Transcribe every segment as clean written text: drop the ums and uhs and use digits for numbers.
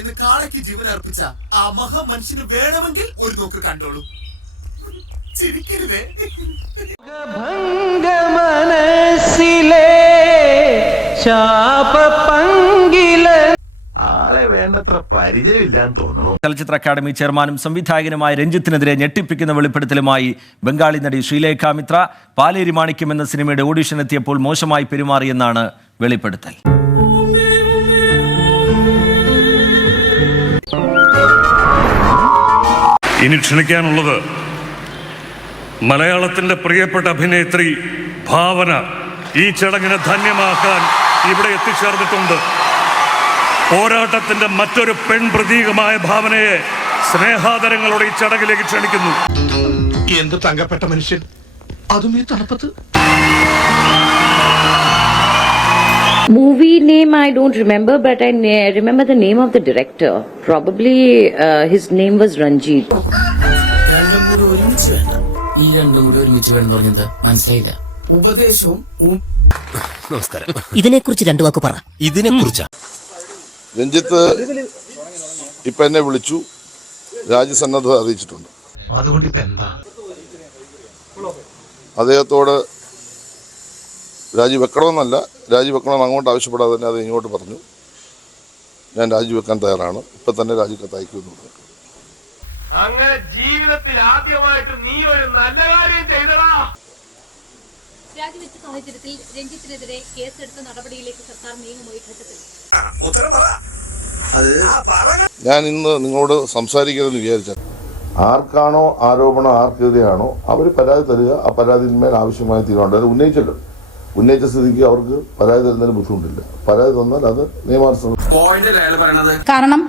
ഭയന്ന് കാളയ്ക്ക് ജീവൻ അർപ്പിച്ച ആ മഹാ മനുഷ്യന് വേണമെങ്കിൽ ഒരു നോക്ക് കണ്ടോളൂ. ചിരിക്കരുതേ. ആളെ വേണ്ടത്ര പരിചയമില്ലാന്ന് തോന്നുന്നു. ചലച്ചിത്ര അക്കാദമി ചെയർമാനും സംവിധായകനുമായ രഞ്ജിത്തിനെതിരെ ഞെട്ടിപ്പിക്കുന്ന വെളിപ്പെടുത്തലുമായി ബംഗാളി നടി ശ്രീലേഖ മിത്ര. പാലേരി മാണിക്യം എന്ന സിനിമയുടെ ഓഡിഷൻ എത്തിയപ്പോൾ മോശമായി പെരുമാറിയെന്നാണ് വെളിപ്പെടുത്തൽ. ഇനി ക്ഷണിക്കാനുള്ളത് മലയാളത്തിന്റെ പ്രിയപ്പെട്ട അഭിനേത്രി ഭാവന. ഈ ചടങ്ങിനെ ധന്യമാക്കാൻ ഇവിടെ എത്തിച്ചേർന്നിട്ടുണ്ട്. പോരാട്ടത്തിന്റെ മറ്റൊരു പെൺപ്രതീകമായ ഭാവനയെ സ്നേഹാദരങ്ങളോടെ ഈ ചടങ്ങിലേക്ക് ക്ഷണിക്കുന്നു. എന്ത് തങ്കപ്പെട്ട മനുഷ്യൻ, അതും ഈ തണുപ്പത്ത്. Movie name I don't remember, but I remember the name of the director. Probably his name was Ranjit. രണ്ടും കൂടി ഒരുമിച്ച് വേണം. ഈ രണ്ടും കൂടി ഒരുമിച്ച് വേണം പറഞ്ഞത് മനസ്സിലായില്ല. ഉപദേശവും. നമസ്കാരം. ഇതിനെക്കുറിച്ച് രണ്ടു വാക്ക് പറ. ഇതിനെക്കുറിച്ചാ രഞ്ജിത്ത് ഇപ്പൊ എന്നെ വിളിച്ചു, രാജ്യസന്നദ്ധത അറിയിച്ചിട്ടുണ്ട്. അതുകൊണ്ട് ഇപ്പൊ എന്താ അദ്ദേഹത്തോട് രാജിവെക്കണമെന്നല്ല, രാജിവെക്കണമെന്ന് അങ്ങോട്ട് ആവശ്യപ്പെടാതെ തന്നെ അത് ഇങ്ങോട്ട് പറഞ്ഞു. ഞാൻ രാജിവെക്കാൻ തയ്യാറാണ്, ഇപ്പൊ തന്നെ രാജിക്കത്ത് അയക്കുമെന്ന് പറഞ്ഞു. അങ്ങനെ ജീവിതത്തിൽ ആദ്യമായിട്ട് നീ ഒരു നല്ല കാര്യം ചെയ്തടാ. രാജിവെച്ച സാഹചര്യത്തിൽ രഞ്ജിത്തിനെതിരെ കേസെടുത്ത നടപടിയിലേക്ക് സർക്കാർ നീങ്ങുമോ ഈ ഘട്ടത്തിൽ? ഞാൻ ഇന്ന് നിങ്ങളോട് സംസാരിക്കരുതെന്ന് വിചാരിച്ചാൽ, ആർക്കാണോ ആരോപണം, ആർക്കെതിരെയാണോ അവർ പരാതി തരിക. ആ പരാതിന്മേൽ ആവശ്യമായ തീരുമാനം ഉന്നയിച്ചല്ലോ. ഉന്നയിച്ച സ്ഥിതിക്ക് അവർക്ക് പരാതി തരുന്നതിന് ബുദ്ധിമുട്ടില്ല. പരാതി തന്നാൽ അത് നിയമാനുസൃതം. കാരണം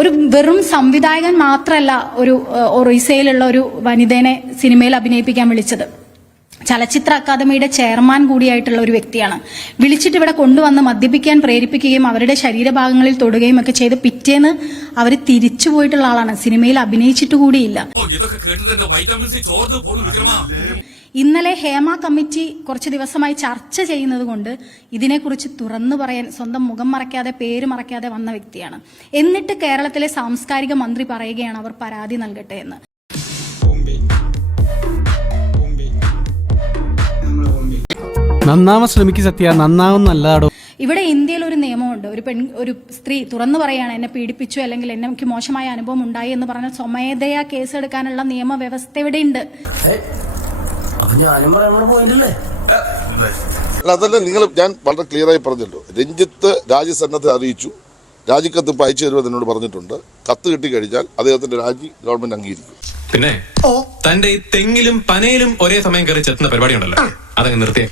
ഒരു വെറും സംവിധായകൻ മാത്രമല്ല ഒരു ഒറീസയിലുള്ള ഒരു വനിതേനെ സിനിമയിൽ അഭിനയിപ്പിക്കാൻ വിളിച്ചത്. ചലച്ചിത്ര അക്കാദമിയുടെ ചെയർമാൻ കൂടിയായിട്ടുള്ള ഒരു വ്യക്തിയാണ്. വിളിച്ചിട്ട് ഇവിടെ കൊണ്ടുവന്ന് മദ്യപിക്കാൻ പ്രേരിപ്പിക്കുകയും അവരുടെ ശരീരഭാഗങ്ങളിൽ തൊടുകയും ഒക്കെ ചെയ്ത് പിറ്റേന്ന് അവർ തിരിച്ചു പോയിട്ടുള്ള ആളാണ്. സിനിമയിൽ അഭിനയിച്ചിട്ട് കൂടിയില്ല. ഇന്നലെ ഹേമ കമ്മിറ്റി കുറച്ച് ദിവസമായി ചർച്ച ചെയ്യുന്നത് കൊണ്ട് ഇതിനെക്കുറിച്ച് തുറന്നു പറയാൻ സ്വന്തം മുഖം മറയ്ക്കാതെ, പേര് മറയ്ക്കാതെ വന്ന വ്യക്തിയാണ്. എന്നിട്ട് കേരളത്തിലെ സാംസ്കാരിക മന്ത്രി പറയുകയാണ് അവർ പരാതി നൽകട്ടെ എന്ന്. നന്നാവാൻ ശ്രമിക്കും സത്യ, നന്നാവുന്നല്ലാടോ. ഇവിടെ ഇന്ത്യയിൽ ഒരു നിയമമുണ്ട്. ഒരു സ്ത്രീ തുറന്നു പറയാണ് എന്നെ പീഡിപ്പിച്ചു അല്ലെങ്കിൽ എനിക്ക് മോശമായ അനുഭവം ഉണ്ടായി എന്ന് പറഞ്ഞാൽ സ്വമേധയാ കേസെടുക്കാനുള്ള നിയമവ്യവസ്ഥ ഇവിടെ ഉണ്ട്. അതല്ല, ഞാൻ വളരെ ക്ലിയറായി പറഞ്ഞല്ലോ. രഞ്ജിത്ത് രാജ്യസന്നദ്ധത അറിയിച്ചു. രാജിക്കത്ത് ഇപ്പം അയച്ചു തരുമെന്ന് എന്നോട് പറഞ്ഞിട്ടുണ്ട്. കത്ത് കിട്ടിക്കഴിഞ്ഞാൽ അദ്ദേഹത്തിന്റെ രാജി ഗവൺമെന്റ് അംഗീകരിക്കും. പിന്നെ തന്റെ ഈ തെങ്ങിലും പനയിലും ഒരേ സമയം കയറി ചെത്തുന്ന പരിപാടി ഉണ്ടല്ലോ, അതങ്ങ് നിർത്തിയേ.